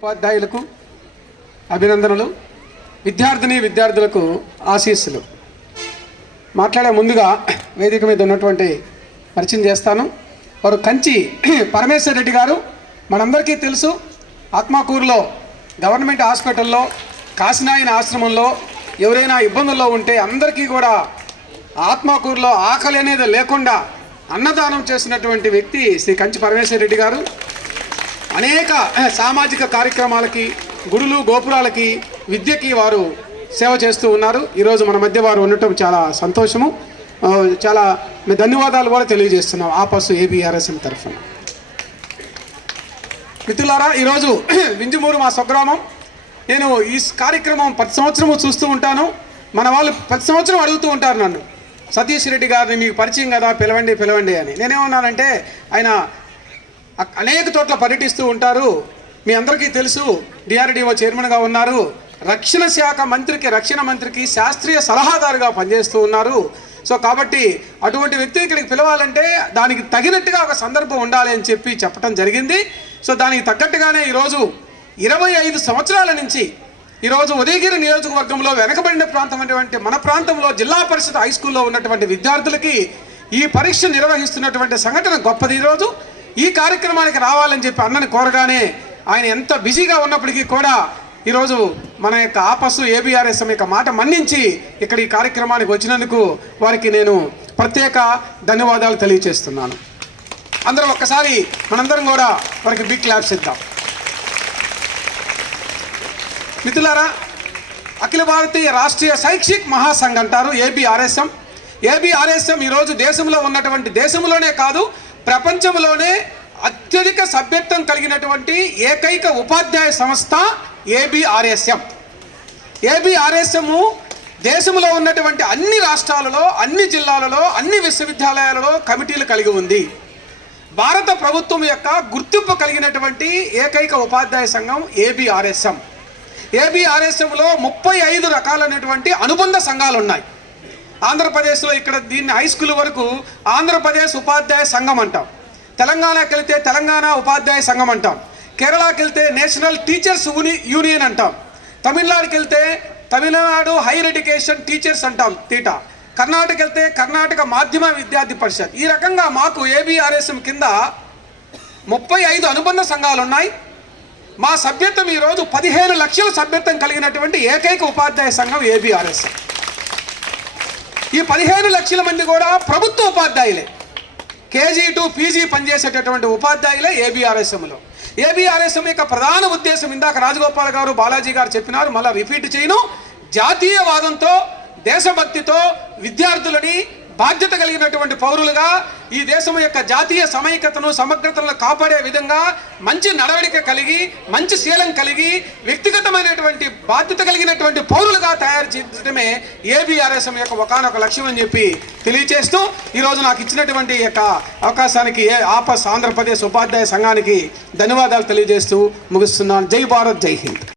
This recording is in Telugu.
ఉపాధ్యాయులకు అభినందనలు, విద్యార్థులకు ఆశీస్సులు. మాట్లాడే ముందుగా వేదిక మీద ఉన్నటువంటి పరిచయం చేస్తాను. వారు కంచి పరమేశ్వర్ రెడ్డి గారు. మనందరికీ తెలుసు, ఆత్మకూరులో గవర్నమెంట్ హాస్పిటల్లో కాశీనాయన ఆశ్రమంలో ఎవరైనా ఇబ్బందుల్లో ఉంటే అందరికీ కూడా ఆత్మకూరులో ఆకలి అనేది లేకుండా అన్నదానం చేసినటువంటి వ్యక్తి శ్రీ కంచి పరమేశ్వర్ రెడ్డి గారు. అనేక సామాజిక కార్యక్రమాలకి, గుడులు గోపురాలకి, విద్యకి వారు సేవ చేస్తూ ఉన్నారు. ఈరోజు మన మధ్య వారు ఉండటం చాలా సంతోషము. చాలా ధన్యవాదాలు కూడా తెలియజేస్తున్నాం ఆపస్సు ఏబిఆర్ఎస్ఎం తరఫున. మిత్రులారా, ఈరోజు వింజమూరు మా స్వగ్రామం. నేను ఈ కార్యక్రమం ప్రతి సంవత్సరము చూస్తూ ఉంటాను. మన వాళ్ళు ప్రతి సంవత్సరం అడుగుతూ ఉంటారు నన్ను, సతీష్ రెడ్డి గారిని మీకు పరిచయం కదా, పిలవండి అని. నేనేమన్నానంటే, ఆయన అనేక చోట్ల పర్యటిస్తూ ఉంటారు. మీ అందరికీ తెలుసు, డిఆర్డిఓ చైర్మన్గా ఉన్నారు. రక్షణ శాఖ మంత్రికి, రక్షణ మంత్రికి శాస్త్రీయ సలహాదారుగా పనిచేస్తూ ఉన్నారు. సో కాబట్టి అటువంటి వ్యక్తిని ఇక్కడికి పిలవాలంటే దానికి తగినట్టుగా ఒక సందర్భం ఉండాలి అని చెప్పటం జరిగింది. సో దానికి తగ్గట్టుగానే ఈరోజు 25 సంవత్సరాల నుంచి ఈరోజు ఉదయగిరి నియోజకవర్గంలో వెనకబడిన ప్రాంతం అటువంటి మన ప్రాంతంలో జిల్లా పరిషత్ హై స్కూల్లో ఉన్నటువంటి విద్యార్థులకి ఈ పరీక్ష నిర్వహిస్తున్నటువంటి సంఘటన గొప్పది. ఈరోజు ఈ కార్యక్రమానికి రావాలని చెప్పి అన్నని కోరగానే ఆయన ఎంత బిజీగా ఉన్నప్పటికీ కూడా ఈరోజు మన యొక్క ఆపస్సు ఏబిఆర్ఎస్ఎం యొక్క మాట మన్నించి ఇక్కడ ఈ కార్యక్రమానికి వచ్చినందుకు వారికి నేను ప్రత్యేక ధన్యవాదాలు తెలియజేస్తున్నాను. అందరూ ఒక్కసారి మనందరం కూడా వారికి బిగ్ క్లాప్స్ ఇద్దాం. మిత్రులారా, అఖిల భారతీయ రాష్ట్రీయ శైక్షిక్ మహాసంఘ్ అంటారు ఏబిఆర్ఎస్ఎం ఈరోజు దేశంలోనే కాదు, ప్రపంచంలోనే అత్యధిక సభ్యత్వం కలిగినటువంటి ఏకైక ఉపాధ్యాయ సంస్థ ఏబిఆర్ఎస్ఎం. దేశంలో ఉన్నటువంటి అన్ని రాష్ట్రాలలో, అన్ని జిల్లాలలో, అన్ని విశ్వవిద్యాలయాలలో కమిటీలు కలిగి ఉంది. భారత ప్రభుత్వం యొక్క గుర్తింపు కలిగినటువంటి ఏకైక ఉపాధ్యాయ సంఘం ఏబిఆర్ఎస్ఎంలో 35 రకాలైనటువంటి అనుబంధ సంఘాలు ఉన్నాయి. ఆంధ్రప్రదేశ్లో ఇక్కడ దీన్ని హై స్కూల్ వరకు ఆంధ్రప్రదేశ్ ఉపాధ్యాయ సంఘం అంటాం. తెలంగాణకి వెళ్తే తెలంగాణ ఉపాధ్యాయ సంఘం అంటాం. కేరళకి వెళ్తే నేషనల్ టీచర్స్ యూనియన్ అంటాం. తమిళనాడుకి వెళ్తే తమిళనాడు హైయర్ ఎడ్యుకేషన్ టీచర్స్ అంటాం తీటా. కర్ణాటక వెళ్తే కర్ణాటక మాధ్యమ విద్యార్థి పరిషత్. ఈ రకంగా మాకు ఏబిఆర్ఎస్ఎం కింద 35 అనుబంధ సంఘాలు ఉన్నాయి. మా సభ్యత్వం ఈరోజు 15 లక్షల సభ్యత్వం కలిగినటువంటి ఏకైక ఉపాధ్యాయ సంఘం ఏబిఆర్ఎస్ఎం. ఈ 15 లక్షల మంది కూడా ప్రభుత్వ ఉపాధ్యాయులే. కేజీ టు పీజీ పనిచేసేటటువంటి ఉపాధ్యాయులే ఏబిఆర్ఎస్ఎంలో. ఏబిఆర్ఎస్ఎం యొక్క ప్రధాన ఉద్దేశం ఇందాక రాజగోపాల్ గారు, బాలాజీ గారు చెప్పినారు, మళ్ళీ రిపీట్ చేయను. జాతీయవాదంతో, దేశభక్తితో విద్యార్థులని బాధ్యత కలిగినటువంటి పౌరులుగా ఈ దేశం యొక్క జాతీయ సమైక్యతను, సమగ్రతను కాపాడే విధంగా మంచి నడవడిక కలిగి, మంచి శీలం కలిగి, వ్యక్తిగతమైనటువంటి బాధ్యత కలిగినటువంటి పౌరులుగా తయారు చేయడమే ఏబిఆర్ఎస్ఎం యొక్క ఒకానొక లక్ష్యం అని చెప్పి తెలియజేస్తూ ఈరోజు నాకు ఇచ్చినటువంటి యొక్క అవకాశానికి ఆపస్ ఆంధ్రప్రదేశ్ ఉపాధ్యాయ సంఘానికి ధన్యవాదాలు తెలియజేస్తూ ముగిస్తున్నాను. జై భారత్, జై హింద్.